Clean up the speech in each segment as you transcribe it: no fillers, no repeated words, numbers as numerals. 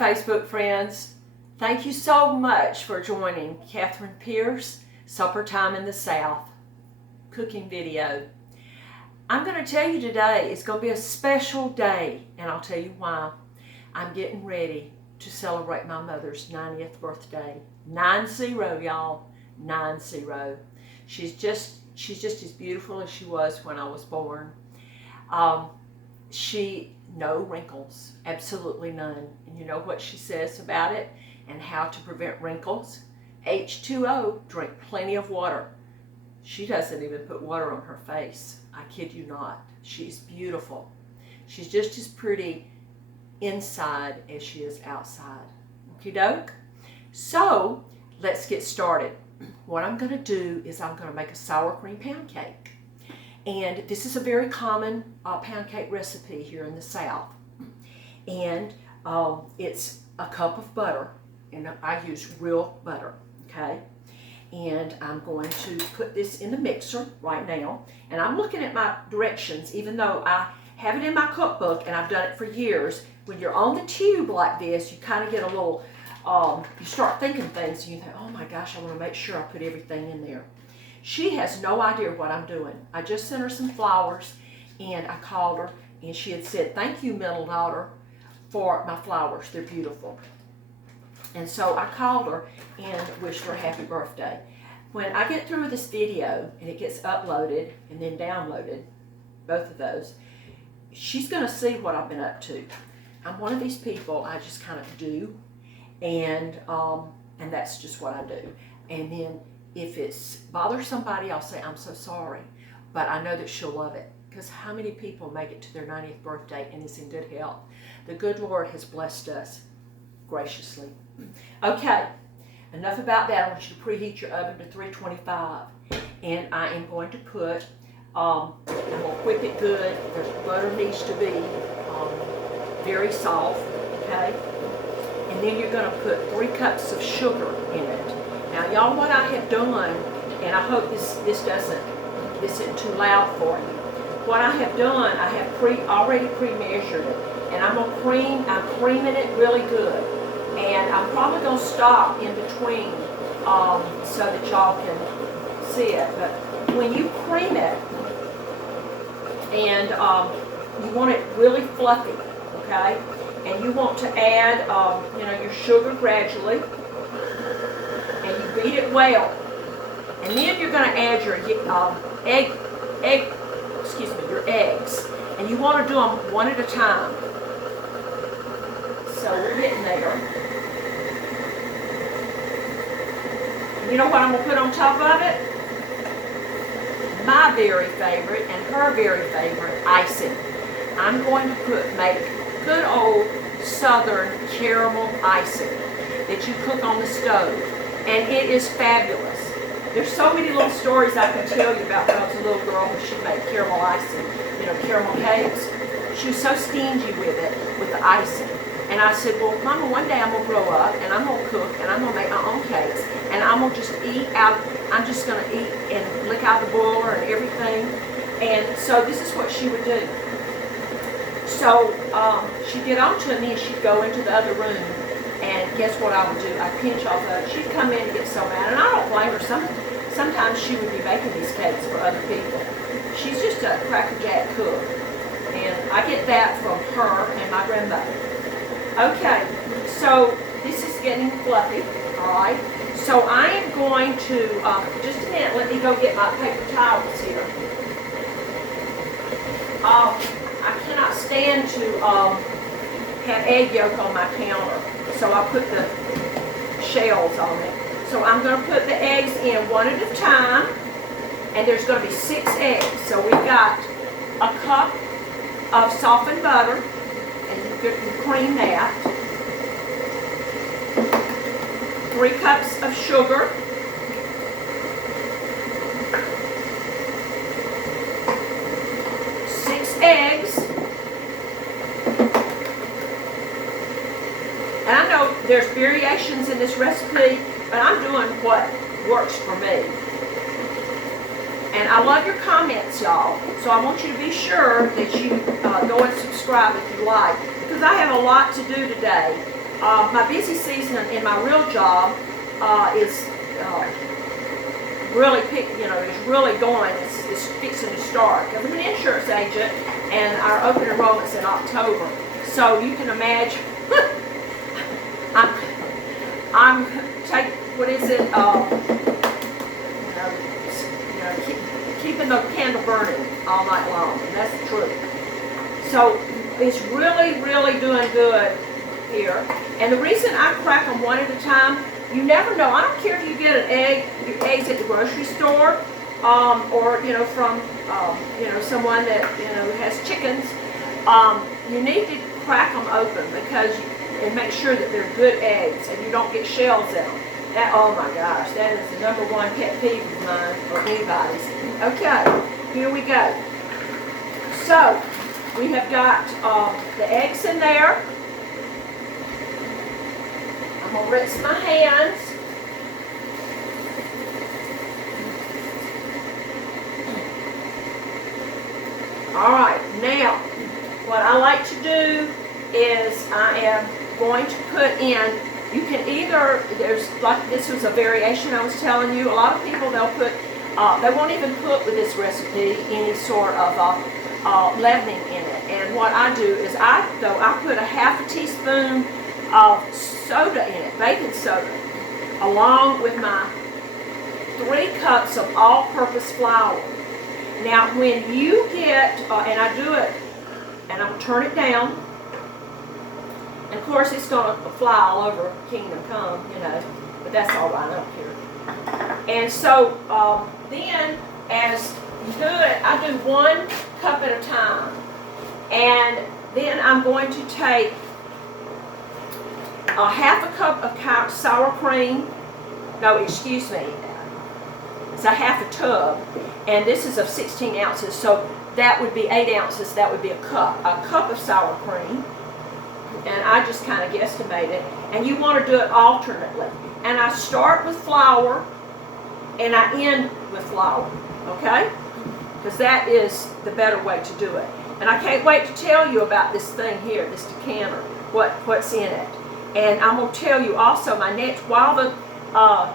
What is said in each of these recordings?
Facebook friends. Thank you so much for joining Catherine Pierce, Supper Time in the South cooking video. I'm going to tell you today it's going to be a special day, and I'll tell you why. I'm getting ready to celebrate my mother's 90th birthday. 90, y'all. 90. She's just as beautiful as she was when I was born. No wrinkles, absolutely none. And you know what she says about it and how to prevent wrinkles? H2O, drink plenty of water. She doesn't even put water on her face. I kid you not. She's beautiful. She's just as pretty inside as she is outside. Okie doke? So let's get started. What I'm going to do is I'm going to make a sour cream pound cake. And this is a very common pound cake recipe here in the South. And it's a cup of butter, and I use real butter, okay? And I'm going to put this in the mixer right now. And I'm looking at my directions, even though I have it in my cookbook and I've done it for years. When you're on the tube like this, you kind of get a little, you start thinking things and you think, oh my gosh, I want to make sure I put everything in there. She has no idea what I'm doing. I just sent her some flowers, and I called her, and she had said, thank you, middle daughter, for my flowers. They're beautiful. And so I called her and wished her a happy birthday. When I get through with this video, and it gets uploaded and then downloaded, both of those, she's going to see what I've been up to. I'm one of these people, I just kind of do, and that's just what I do. And then if it's bothers somebody, I'll say, I'm so sorry. But I know that she'll love it. Because how many people make it to their 90th birthday and is in good health? The good Lord has blessed us graciously. Okay, enough about that. I want you to preheat your oven to 325. And I am going to put, I'm going to whip it good. The butter needs to be very soft, okay? And then you're going to put 3 cups of sugar in it. Now, y'all, what I have done, and I hope this isn't too loud for you. What I have done, I have already pre-measured it, and I'm creaming it really good. And I'm probably gonna stop in between so that y'all can see it. But when you cream it, and you want it really fluffy, okay? And you want to add, your sugar gradually. And you beat it well, and then you're going to add your your eggs, and you want to do them one at a time. So we're getting there. And you know what I'm going to put on top of it? My very favorite and her very favorite icing. I'm going to make good old Southern caramel icing that you cook on the stove. And it is fabulous. There's so many little stories I can tell you about when I was a little girl when she made caramel icing, caramel cakes. She was so stingy with it, with the icing. And I said, well, Mama, one day I'm going to grow up, and I'm going to cook, and I'm going to make my own cakes. And I'm going to just I'm just going to eat and lick out the boiler and everything. And so this is what she would do. So she'd get on to me, and she'd go into the other room. And guess what I would do? I'd pinch off of it. She'd come in and get so mad. And I don't blame her. Sometimes she would be making these cakes for other people. She's just a crackerjack cook. And I get that from her and my grandmother. Okay, so this is getting fluffy, all right? So I am going to, just a minute, let me go get my paper towels here. I cannot stand to have egg yolk on my counter. So I put the shells on it. So I'm going to put the eggs in one at a time, and there's going to be 6 eggs. So we've got a cup of softened butter, and you cream that. 3 cups of sugar. 6 eggs. And I know there's variations in this recipe, but I'm doing what works for me. And I love your comments, y'all. So I want you to be sure that you go and subscribe if you like, because I have a lot to do today. My busy season in my real job is really is really going. It's fixing to start. I'm an insurance agent, and our open enrollment's in October. So you can imagine, I'm take what is it? Keeping the candle burning all night long, and that's the truth. So it's really, really doing good here. And the reason I crack them one at a time, you never know. I don't care if you get an egg, your eggs at the grocery store, or from someone that has chickens. You need to crack them open and make sure that they're good eggs and you don't get shells in them. Oh my gosh, that is the #1 pet peeve of mine or anybody's. Okay, here we go. So we have got the eggs in there. I'm going to rinse my hands. Alright, now what I like to do is I am going to put in, you can either, there's like this was a variation I was telling you, a lot of people they'll put, they won't even put with this recipe any sort of leavening in it. And what I do is I put a ½ teaspoon of soda in it, baking soda, along with my 3 cups of all-purpose flour. Now when you get, and I do it, and I'm going to turn it down, and of course it's going to fly all over Kingdom Come, but that's all right, I don't care. And so then as you do it, I do 1 cup at a time. And then I'm going to take a ½ cup of sour cream. No, excuse me. It's a ½ tub. And this is of 16 ounces. So that would be 8 ounces. That would be a cup. A cup of sour cream. And I just kind of guesstimate it. And you want to do it alternately. And I start with flour. And I end with flour. Okay? Because that is the better way to do it. And I can't wait to tell you about this thing here, this decanter, what's in it. And I'm going to tell you also while the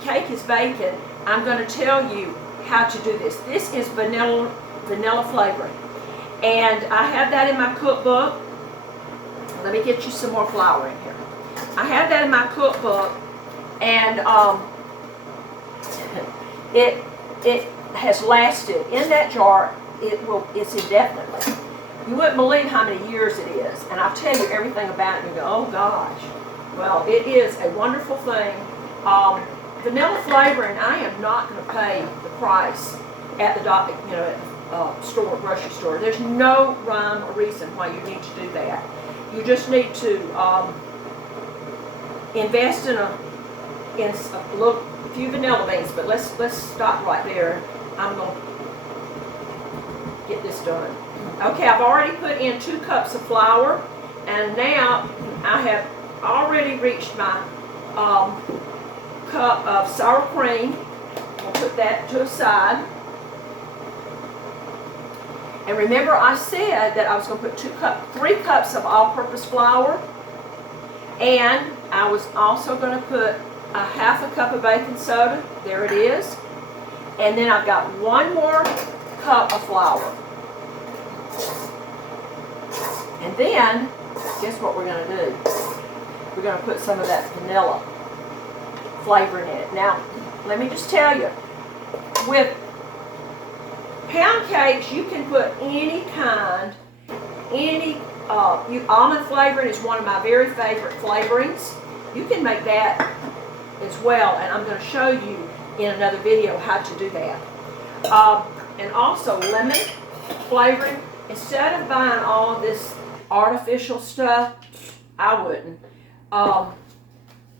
cake is baking, I'm going to tell you how to do this. This is vanilla flavoring. And I have that in my cookbook. Let me get you some more flour in here. I have that in my cookbook, and it has lasted in that jar. It's indefinitely. You wouldn't believe how many years it is, and I'll tell you everything about it. And you go, oh gosh. Well, it is a wonderful thing. Vanilla flavoring, I am not going to pay the price at the grocery store. There's no rhyme or reason why you need to do that. You just need to invest in a few vanilla beans. But let's stop right there. I'm going to get this done. Okay, I've already put in 2 cups of flour, and now I have already reached my cup of sour cream. We'll put that to the side. And remember I said that I was going to put 3 cups of all-purpose flour, and I was also going to put a ½ cup of baking soda. There it is. And then I've got 1 more cup of flour. And then, guess what we're going to do? We're going to put some of that vanilla flavor in it. Now, let me just tell you, with pound cakes, you can put any kind, almond flavoring is one of my very favorite flavorings. You can make that as well, and I'm going to show you in another video how to do that. And also lemon flavoring. Instead of buying all of this artificial stuff, I wouldn't.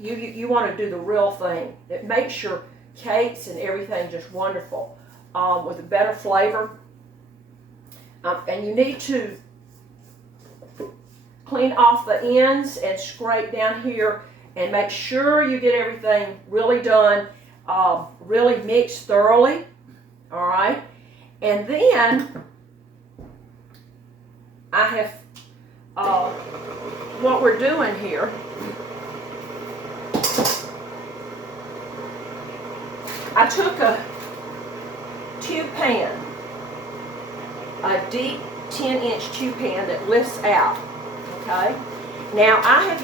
You want to do the real thing that makes your cakes and everything just wonderful with a better flavor. And you need to clean off the ends and scrape down here and make sure you get everything really done, really mixed thoroughly. All right, and then I have what we're doing here I took a tube pan, a deep 10-inch tube pan that lifts out, okay? Now I have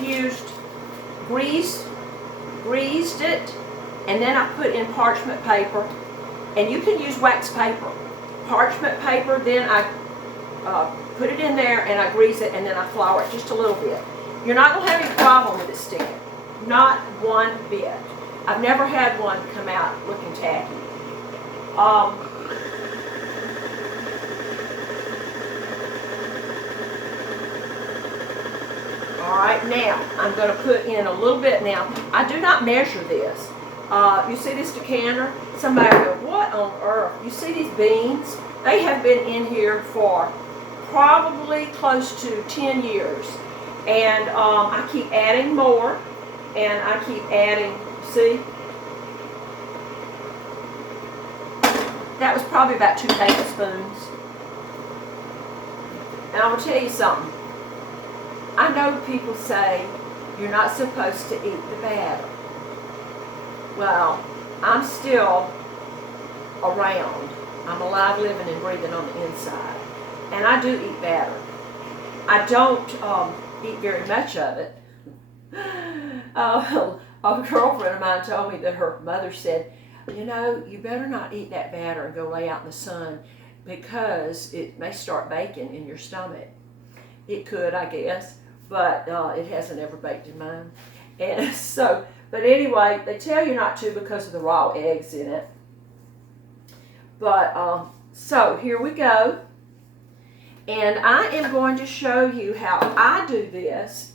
greased it, and then I put in parchment paper, and you can use wax paper. Parchment paper, then I put it in there and I grease it, and then I flour it just a little bit. You're not going to have any problem with it sticking. Not one bit. I've never had one come out looking tacky. Alright, now I'm going to put in a little bit. Now, I do not measure this. You see this decanter? Somebody will go, what on earth? You see these beans? They have been in here for probably close to 10 years. And I keep adding more. And I keep adding, see? That was probably about 2 tablespoons. And I'm going to tell you something. I know people say you're not supposed to eat the batter. Well, I'm still around. I'm alive, living, and breathing on the inside. And I do eat batter. I don't eat very much of it. A girlfriend of mine told me that her mother said, you know, you better not eat that batter and go lay out in the sun because it may start baking in your stomach. It could, I guess, but it hasn't ever baked in mine. And so, but anyway, they tell you not to because of the raw eggs in it. But, so here we go. And I am going to show you how I do this.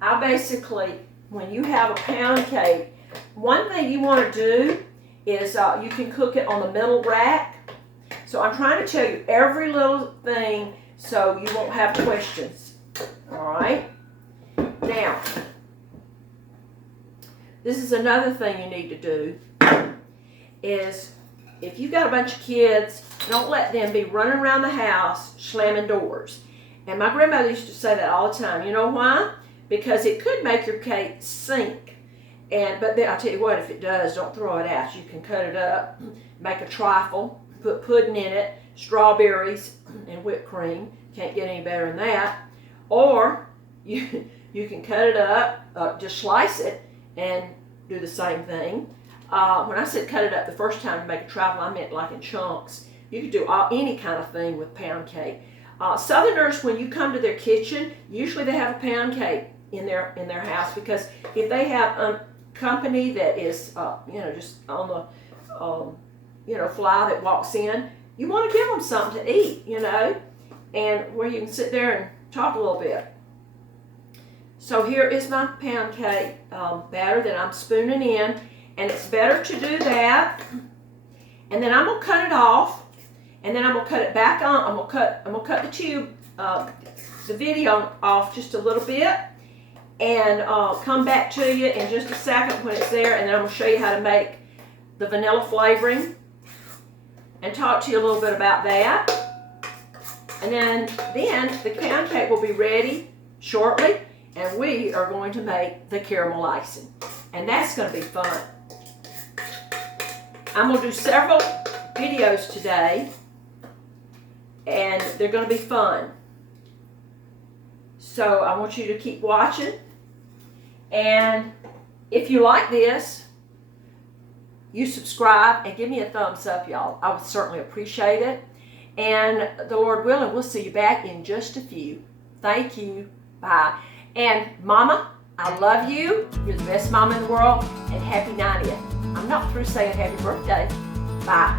I basically, when you have a pound cake, one thing you want to do is you can cook it on the middle rack. So I'm trying to tell you every little thing so you won't have questions. All right? Now, this is another thing you need to do is if you've got a bunch of kids, don't let them be running around the house slamming doors. And my grandmother used to say that all the time. You know why? Because it could make your cake sink. But then I'll tell you what, if it does, don't throw it out. You can cut it up, make a trifle, put pudding in it, strawberries, and whipped cream. Can't get any better than that. Or you can cut it up, just slice it, and do the same thing. When I said cut it up the first time to make a trifle, I meant like in chunks. You could do any kind of thing with pound cake. Southerners, when you come to their kitchen, usually they have a pound cake in their house, because if they have a company that is just on the fly that walks in, you want to give them something to eat, and where you can sit there and talk a little bit. So here is my pound cake batter that I'm spooning in, and it's better to do that. And then I'm gonna cut it off, and then I'm gonna cut it back on. I'm gonna cut the tube, the video off just a little bit, and come back to you in just a second when it's there, and then I'm gonna show you how to make the vanilla flavoring and talk to you a little bit about that. And then the pound cake will be ready shortly, and we are going to make the caramel icing, and that's going to be fun. I'm going to do several videos today, and they're going to be fun. So I want you to keep watching, and if you like this, you subscribe and give me a thumbs up, y'all. I would certainly appreciate it. And the Lord willing, we'll see you back in just a few. Thank you. Bye. And Mama, I love you. You're the best mama in the world. And happy 90th. I'm not through saying happy birthday. Bye.